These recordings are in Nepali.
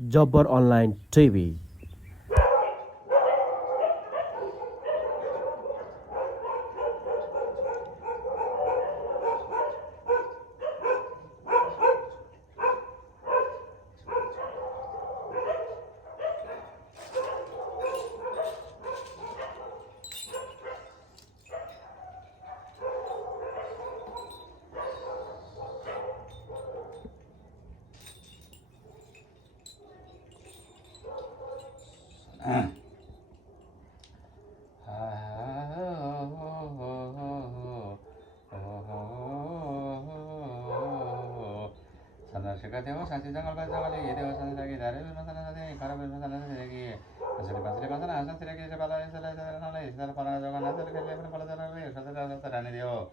जब्बर online TV. Sanarsiga dewa sansi jangal ba jangal ye dewa sansi lagi dari masana sansi kara bil masana sansi lagi asli pasli masana sansi lagi se bala se la nala isal para jagan asal ke le pala jagan le sadara sadara dewa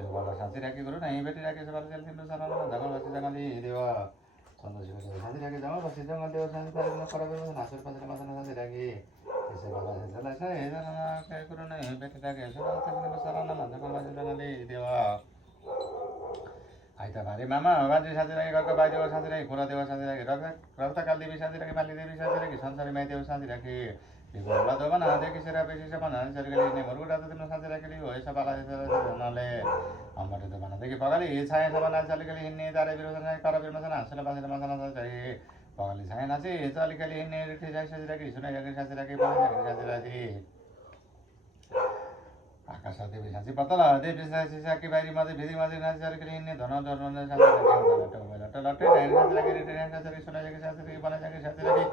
dewa bala sansi lagi guru nahi beti lagi se bala jal tindu sana jangal basi jangal ye dewa sanarsiga dewa sansi lagi jangal basi jangal dewa sansi pala kara bil masana asli pasli masana sansi lagi se bala se la se jana ke guru nahi beti lagi se bala jal tindu sana jangal basi jangal ye dewa आइतबारे मामा बाजे साथीलाई घरको बाइदेव साथीलाई खोला देव साथीलाई रक्तकाल देवी साथीलाई बाली देवी साथीलाई संसारी माई देव साथीलाई होला दो बना देखि सेरा बेसी से बना सरगली ने मरुटा त तिम्रो साथी राखेली हो यसो बाला नले अमटे त बना देखि पगाली छाया छ बना सरगली हिन्ने तारे विरोधन कर बिरमा सन हसले बसेर मसन चाहिँ पगाली छाया नाचे चलिकली हिन्ने रिठे जाइ साथी राखी सुनाइ राखी साथी राखी साथी राखी आकाश देवी साँची पत्ता देवी साकी बाहिरी माझे भेदी माझे नाची चलिकली हिँड्ने धन धर्म साथी राखी लट्टे लट्टे ढाइने साथी राखी रिटे साथी राखी सुनाइ राखी साथी राखी बनाइ राखी साथी राखी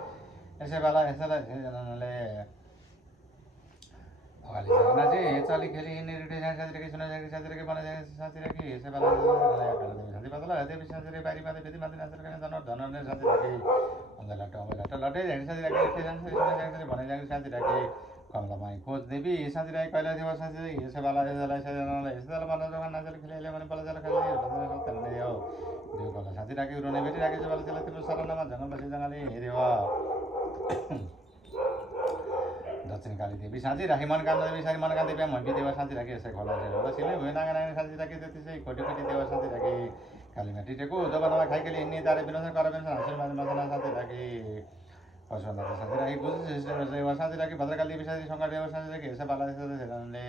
यसै बेला यसैलाई धेरैजनाले भगाली नाचे चली खेली हिँड्ने रिटे साथी राखी सुनाइ राखी साथी राखी बनाइ राखी साथी राखी यसै बेला साथी पत्ता देवी साथी राखी बाहिरी माझे भेदी माझे नाची राखी धन धर्म साथी राखी लट्टे लट्टे ढाइने साथी राखी रिटे साथी सुनाइ राखी बनाइ राखी साथी राखी कमलामाई खोज देवी साथी राई कैला देव साथी राई यसै बेला यसैलाई सजनालाई यसैलाई मन जगन नाचल खेले भने पल जल खेले सत्तरने देव देव कला साथी राखी रुने बेटी राखी बेला त्यसलाई तिम्रो सरनमा जङ्गल बसी जङ्गले हेऱ्यो दक्षिण काली देवी साथी राखी मनकामना देवी साथी मनकाम देवी मन्टी देव साथी राखी यसै खोला बसीले भयो नागा नागा साथी राखी त्यसै कोटी कोटी देव साथी राखी कालीमा टिटेको जबनमा खाइकेले हिँड्ने तारे बिना कर बिना हाँसेर मसना साथी राखी पशुवन्दा साथी राखी गुजु देव साथी राखी भद्रकाली देवी साथी शङ्कर देव साथी राखी यसै बाला यसैले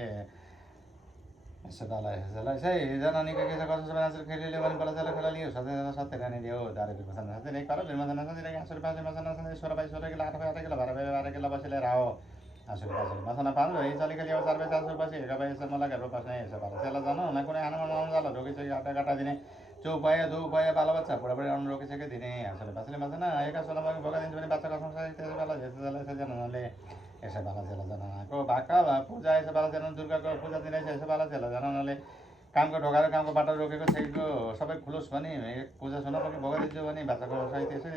यसै बाला यसैलाई यसै जनानीको के छ कसो छ नाचेर खेलीले भने बला चला खेला लियो सधैँ सत्य रानी देऊ दारे बिरमा सना साथी राखी कर बिरमा सना साथी राखी आँसुरी पाँचमा सना साथी 16 किलो 8 किलो 12 किलो बसेर आओ आँसुरी पाँचमा मसना पाँच भई चली खेली अब 4 बजे एक बजे यसै मलाई घर बस्ने यसै बाला चला जानु न कुनै आनामा माउनु जाला रोकिसक्यो आटा गाटा दिने चौक भयो धो भयो बाला बच्चा बुढाबुढी आउनु रोकिसक्यो दिने हाँसले बाँसले मसना एका सोनामा बोका दिन्छ भने बाच्चा कसाउँछ त्यसै बेला यसैजनाले यसै बाला चेलाजनाको भाका पूजा यसै बाला चेला दुर्गाको पूजा दिँदैछ यसै बाला चेलाजनाले कामको ढोकाएर कामको बाटो रोकेको छैको सबै खुलोस् भने पूजा सुन पनि भोगा दिन्छु भने भाषाको सहित यसै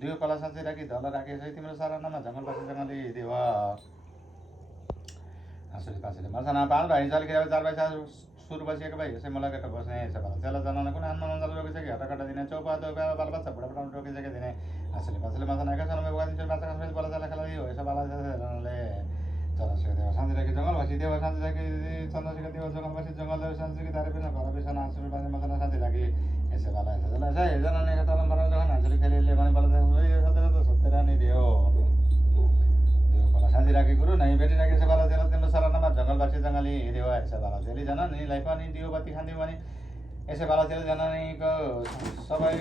दुई कला साँच्ची राखी धल राखे सही तिम्रो सारानामा जङ्गल बसी जङ्गली देव हाँसुली पाँचुली मसना 5 भाइ चल्के 4 भाइ सुरु बसी 1 भाइ यसै मलाई केटा बस्ने यसै बाला चेलाजना कुनै आनमा मन्जाल रोकिसक्यो हटाकटा दिने चौपा दो बाल बच्चा बुढाबुढा रोकिसक्यो दिने हाँसुली पाँचुली मसना एका सोनामा भोगा दिन्छु बाच्चा कसरी बला चला खेला यो यसै बाला चेलाजनाले चन्द्रशेखर देव शान्ति राखी जङ्गल बसी देव शान्ति राखी चन्द्रशेखर देव जङ्गल बसी जङ्गल शान्ति तारे बिना घर बिसा हाँसुली पाँचुली मसना शान्ति राखी यसै बाला यसै जनाले तल मराउ जगन हाँसुली खेलीले भने बला सत्य रानी देव शान्ति राखी गुरु नै बेटी राखी यसै बाला चेला तिम्रो शरणमा जङ्गल बसी जङ्गली देव यसै बाला चेली जनानीलाई पनि दियो बत्ती खान्थ्यो भने यसै बाला चेली जनानीको सबै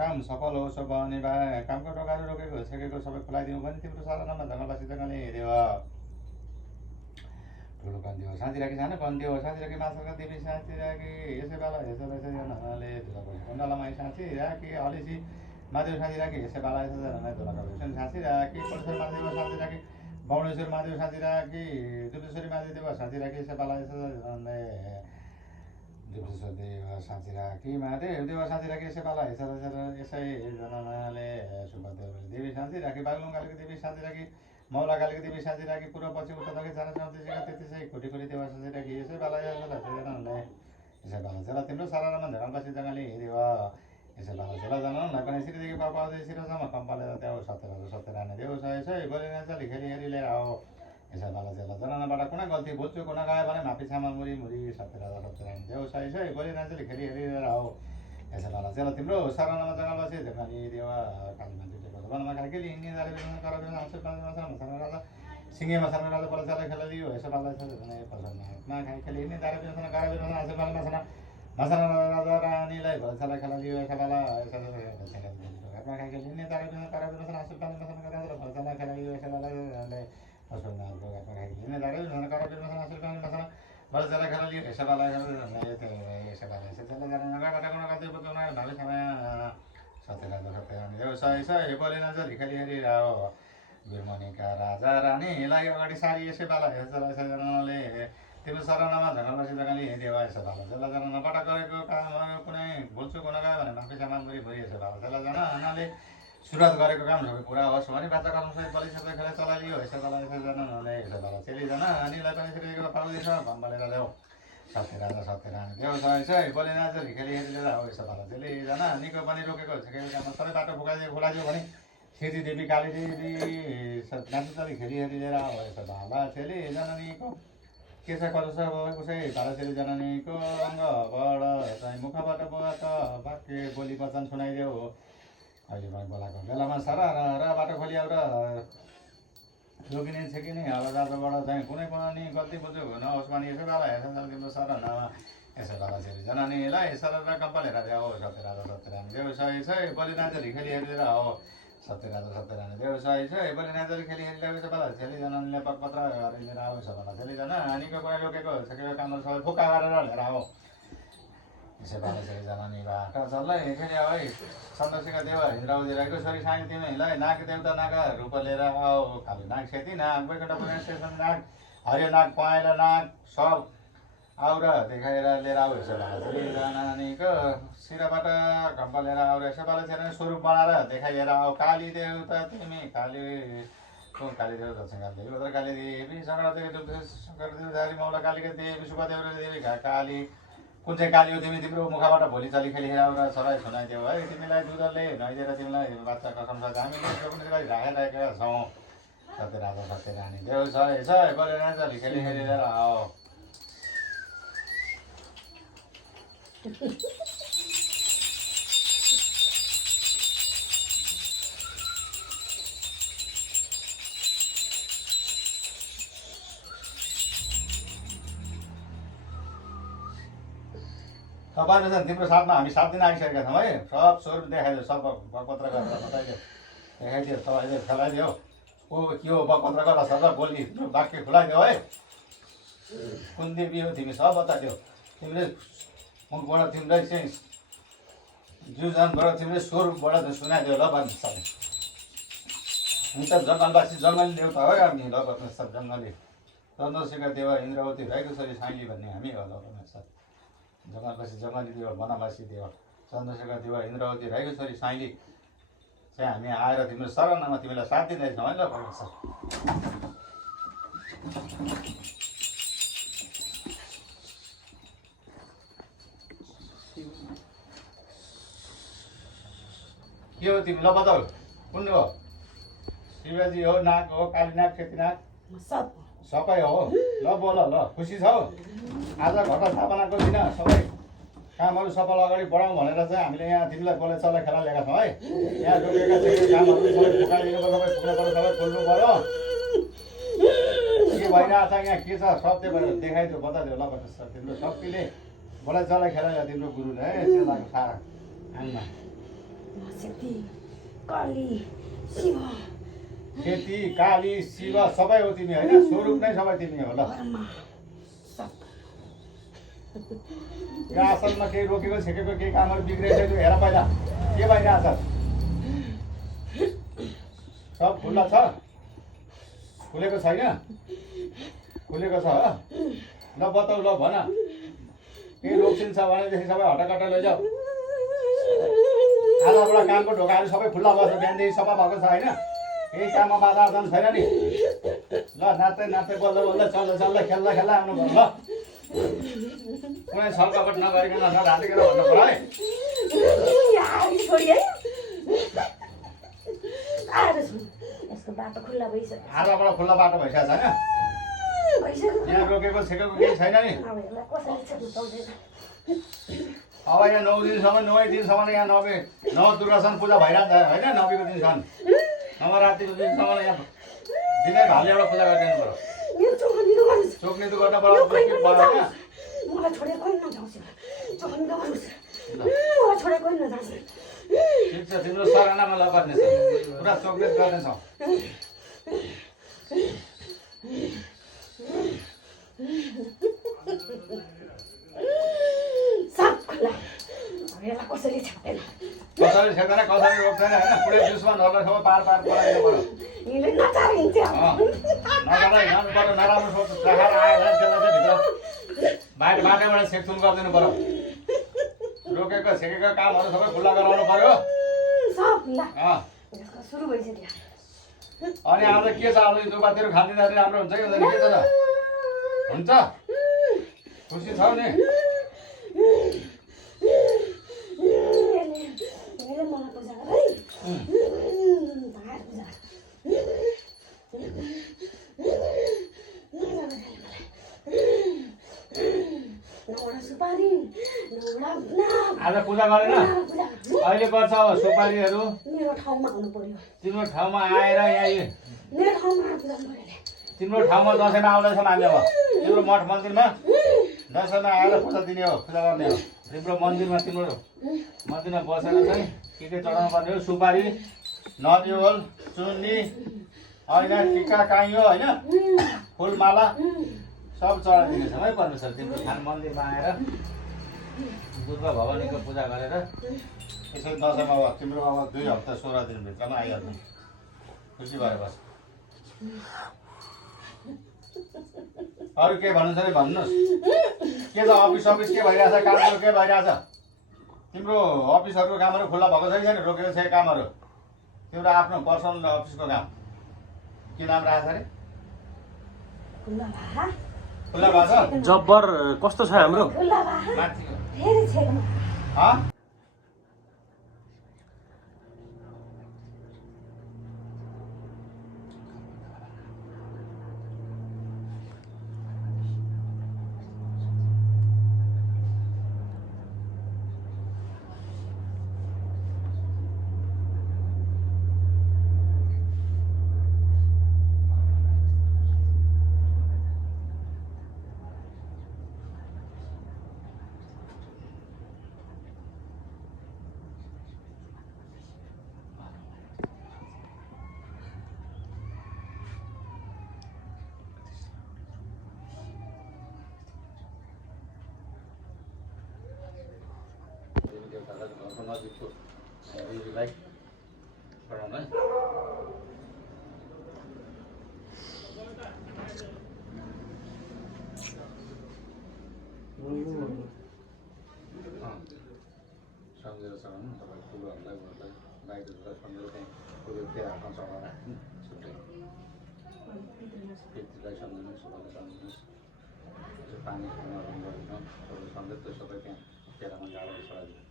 काम सफल होस् भने भए कामको ढोकाहरू रोकेको सकेको सबै खुलाइदिउँ भने तिम्रो शरणमा जङ्गल बसी जङ्गली देव ठुलो कन्देव शान्ति राखी सानो कन्देव शान्ति राखी माछाका देवी शान्ति राखी यसै बाला यसैलाई जनाले कुण्डलामाई शान्ति राखी हलिसी महादेव शान्ति राखी यसै बाला यसैजनालाई धुलाका भूषण शान्ति राखी परेश्वर महादेव शान्ति राखी बाहुणेश्वर महादेव शान्ति राखी दुप्लेश्वरी महादेव देव शान्ति राखी यसै बाला यसैजनाले दुप्लेश्वर देव शान्ति राखी महादेव देव शान्ति राखी यसै बाला यसैजनाले सुब्बादेव देवी शान्ति राखी बागलुङ कालीको देवी शान्ति राखी मौला कालीको देवी शान्ति राखी पूर्व पश्चिम उत्तर दक्षिण 434 तेत्तिसै कोटी कोटी देव शान्ति राखी यसै बाला यसैजनाले यसै बाला चेला तिम्रो सारामा जङ्गल बसी जङ्गली देव यसै बाला चेला जनालाई पनि श्रीदेखि बाबा आउँदै शिरसम्म कम्पालेर त्यहाँ सत्य रानी देव यसै बोली नचली खेली हेरी लिएर आओ यसै बाला चेला जनाबाट कुनै गल्ती भुल्छु कुना गयो भने माफी क्षमा मुरी मुरी सत्य रानी देव यसै बोली नचली खेली हेरी लिएर आओ यसो बाला चाहिँ तिम्रो सरनामा जङ्गलपछि ढकाली देवा कालीमा टिटेको वनमा खाइकेली हिँड्ने दाले बेला कर बेला हाँसो पाल्ने मसँग राजा सिङ्गेमा सँग राजा बल चला खेला दियो यसो बाला छ भने पसलमा हातमा खाइकेली हिँड्ने दाले बेला कर बेला हाँसो पाल्ने मसँग राजा रानीलाई भल चला खेला दियो यसो बाला हातमा खाइकेली हिँड्ने दाले बेला कर बेला हाँसो पाल्ने मसँग राजा भल चला खेला दियो यसो बाला पसलमा हातमा खाइकेली हिँड्ने दाले बेला कर बेला हाँसो पाल्ने मसँग बल चला खेला दियो यसो बाला यसो बाला यसो चला जाने नगाबाट गुण गर्दै बुझाउन भाले समय सत्यराज सत्यरानी व्यवसाय छ हे बोले नजर खेली हेरी राहो वीरमणिका राजा रानीलाई अगाडि सारी यसै बाला हेर्छले तिम्रो सरनामा झगलपछि जग्गाले हिँडेवा यसो बाला जसलाई जान नपटा गरेको काम कुनै भुलचुक हुन गयो भने माफी सामान बुरी भइ यसो बाला जसलाई जान आनाले सुरुवात गरेको काम सबै पुरा होस् भने बाचा कर्मसहित बलि सबै खेला चलाइयो यसो बाला यसो जान यसो बाला चेलीजना अनिलाई पनि यसरी पाउँदैछ भम्बलेर ल्याऊ सत्यराजा सत्यरानी व्यवसाय छ बोले नाचरी खेली हेरेर हो यसो बाला चेलीजना निको पनि रोकेको छ खेल काम सबै बाटो फुकाइदियो भने सेती देवी काली देवी नाचरी खेली हेरेर हो यसो बाला चेली जननीको के छ करो उसै भाला चेली जननीको अङ्गबाट चाहिँ मुखबाट वाक्य बोली वचन सुनाइदेऊ अहिले पनि बोलाएको बेलामा सारा र बाटो खोली आएर जोगिने छेकिने हला जाँदाबाट चाहिँ कुनै पनि गल्ती बुझ्यो नहोस् भने यसो बाला हेर्छ तिम्रो सरनामा यसो बाला चेली जननीलाई सरर कम्पलेर हो सत्यराजा सत्यरानी व्यवसाय छ बोली नाचरी खेली हेरेर हो सत्यराजा सत्यरानी व्यवसाय छ बोली नाचरी खेली हेरेर यसो बाला चेली जननीले पत्र गरेर हो यसो बाला चेलीजना हानीको कुरा रोकेको सकेको कामहरू सबै फुक्का गरेर लिएर हो यसो बाला चेली जननीबाट चल्लै फेरि अब है सन्दर्शीका देव हिन्द्रावती राईको छोरी सानी तिमीलाई नाग देवता नागा रूप लिएर आऊ कालो नाग सेती नाग बैकुण्ठ शेषन नाग हरियो नाग पहेँलो नाग सब आऊ र देखाएर लिएर आऊ यसो बाला चेली जनानीको शिरबाट घम्प लिएर आऊ र यसो बाला चेली स्वरूप बनाएर देखाइएर आऊ काली देवता तिमी काली देवता देवी भद्र काली देवी शङ्कर देवी झारी मौला कालीका देवी सुखदेव देवी काली कुन चाहिँ काली हो तिमी तिम्रो मुखबाट भोलि चली खेली आएर सबै सुनाइदेऊ है तिमीलाई दुधले नुहाइदिएर तिमीलाई बाच्चा कसम छ हामीले पनि राखेका छौँ सत्यराजा सत्यरानी व्यवसाय छ बोलेर चली खेली खेलेर आओ तपाईँले तिम्रो साथमा हामी 7 दिन आइसकेका छौँ है सब स्वरूप देखाइदियो सब बकपत्र गरेर बताइदियो देखाइदियो तपाईँले खेलाइदियो को के हो बकपत्र गरेर सबै बोली वाक्य खुलाइदियो है कुन देवी हो तिमी सब बताइदियो तिमीले मुखबाट तिमीलाई चाहिँ जीवजनबाट तिमीले स्वरूपबाट सुनाइदियो ल भन्नु सबै हुन्छ जङ्गलवासी जङ्गली देवता हो हामी ल भन्नु सब जङ्गली चन्द्रशेखर देव इन्द्रवती राईको छोरी साइली भन्ने हामी हो ल भन्नु सब जङ्गलवासी जङ्गली देव वनवासी देव चन्द्रशेखर देव इन्द्रवती राईको छोरी साइली चाहिँ हामी आएर तिम्रो सरनामा तिमीलाई 7 दिन दिँदैछौँ है ल भन्नु सर के हो तिमी ल बताऊ कुन हो शिवजी हो नाग हो कालीनाग खेतीनाग सबै हो ल बोल ल खुसी छौ आज घटा स्थापनाको दिन सबै कामहरू सफल अगाडि बढाउँ भनेर चाहिँ हामीले यहाँ तिमीलाई बोले चल्ला खेला ल्याएका छौँ है यहाँ रोकेका कामहरू सबै फुकाइदिनु पर्यो सबै फुक्नु पर्यो सबै खोल्नु पर्यो के भइरहेको छ यहाँ के छ सब त्यो भएर देखाइदियो बताइदियो ल भन्नुहोस् सर तिम्रो शक्तिले बोला चल्ला खेला ल्या तिम्रो गुरुले है चेलाको सारा आङमा सेती काली शिव सबै हो तिमी होइन स्वरूप नै सबै तिमी हो ल यो आसनमा केही रोकेको छेकेको केही कामहरू बिग्रेको हेर पहिला के भइरहेछ सब खुल्ला छ खुलेको छैन खुलेको छ ल बताउ ल भन केही रोक्सिन छ भनेदेखि सबै हटाकटा लैजाऊ आजबाट कामको ढोकाहरू सबै खुल्ला बस्छ बिहानदेखि सफा भएको छ होइन केही काममा बाधा अर्जन छैन नि ल नाच्दै नाच्दै बोल्दै बोल्दै चल्दै खेल्दा आउनु भयो ल कुनै छलकपट नगरिकन नढाँटिकन भन्नु पर्यो है आजबाट खुल्ला बाटो भइसकेको छैन यहाँ रोकेको छेकेको केही छैन नि अब यहाँ 9 दिनसम्म 9 दिनसम्म यहाँ नव दुर्गासन पूजा भइरहन्छ होइन 9को दिनसम्म नवरात्रिको दिनसम्म यहाँ दिनै भाले एउटा पूजा गरिदिनु पर्यो चोक्ने त गर्न पर्यो होइन मलाई छोडेको नजाउँछु चोखनी त गर्नुहोस् मलाई छोडेको नजाउँछु ठिक छ तिम्रो सरानामा लगार्नेछ पुरा चोक्ने गर्नेछौ सब खुल्ला यसलाई कसैले छाप्दैन कसैले छेक्दैन कसैले रोक्दैन होइन पुरै दुश्मनहरूलाई सबै पार पराइदिनु पर्यो यिनले नचार हिँड्छ नजाँदै जानु पर्यो नराम्रो सोच राखेर आयो भने त्यसलाई चाहिँ भित्र बाटोबाट छेकथुन गरिदिनु पर्यो रोकेको छेकेको कामहरू सबै खुल्ला गराउनु पर्यो सब खुल्ला सुरु भइसक्यो अनि आज के छ आज दुपातिर खाँदिँदाखेरि राम्रो हुन्छ कि हुँदैन के छ त हुन्छ खुसी छौ नि यसले मलाई पूजा गर है भाँड पूजा नौवटा सुपारी आज पूजा गरेन अहिले गर्छ सुपारीहरू मेरो ठाउँमा आउनु पर्यो तिम्रो ठाउँमा आएर यहाँ मेरो ठाउँमा पूजा पर्यो तिम्रो ठाउँमा दसैँमा आउँदैछौँ हामी अब तिम्रो मठ मन्दिरमा दसैँमा आएर पूजा दिने हो पूजा गर्ने हो तिम्रो मन्दिरमा तिम्रो मन्दिरमा बसेर चाहिँ के चढाउनु पर्ने हो सुपारी नरिवल चुन्नी ऐना टिका काइयो होइन फुलमाला सब चढाइदिनेछौँ है परमेश्वर तिम्रो थान मन्दिरमा आएर दुर्गा भवानीको पूजा गरेर यसरी दसैँमा अब तिम्रो अब 2 हप्ता 16 दिनभित्रमा आइहाल्नु खुसी भएर बस अरू के भन्नु छ भने भन्नुहोस् के छ अफिस के भइरहेछ कामहरू के भइरहेछ तिम्रो अफिसहरूको कामहरू खुल्ला भएको छ कि छैन रोकेको छ कामहरू तिम्रो आफ्नो पर्सनल अफिसको काम के नाम राखेको छ अरे खुल्ला भएको छ जब्बर कस्तो छ हाम्रो माथिको नजिकको दिदीलाई पढाउनु है सम्झेर चढाउनु तपाईँ ठुलोहरूलाई बाइकहरूलाई सम्झेर त्यहीँ ठुलो त्यहाँ हातमा चढाएर राख्नु छुट्टै पितृलाई सम्झिनुहोस् सबैलाई सम्झिनुहोस् पानी नरम गरिदिनु सबै सम्झेर त्यो सबै त्यहाँ केरामा गाडेर चढाइदिनु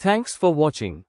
Thanks for watching.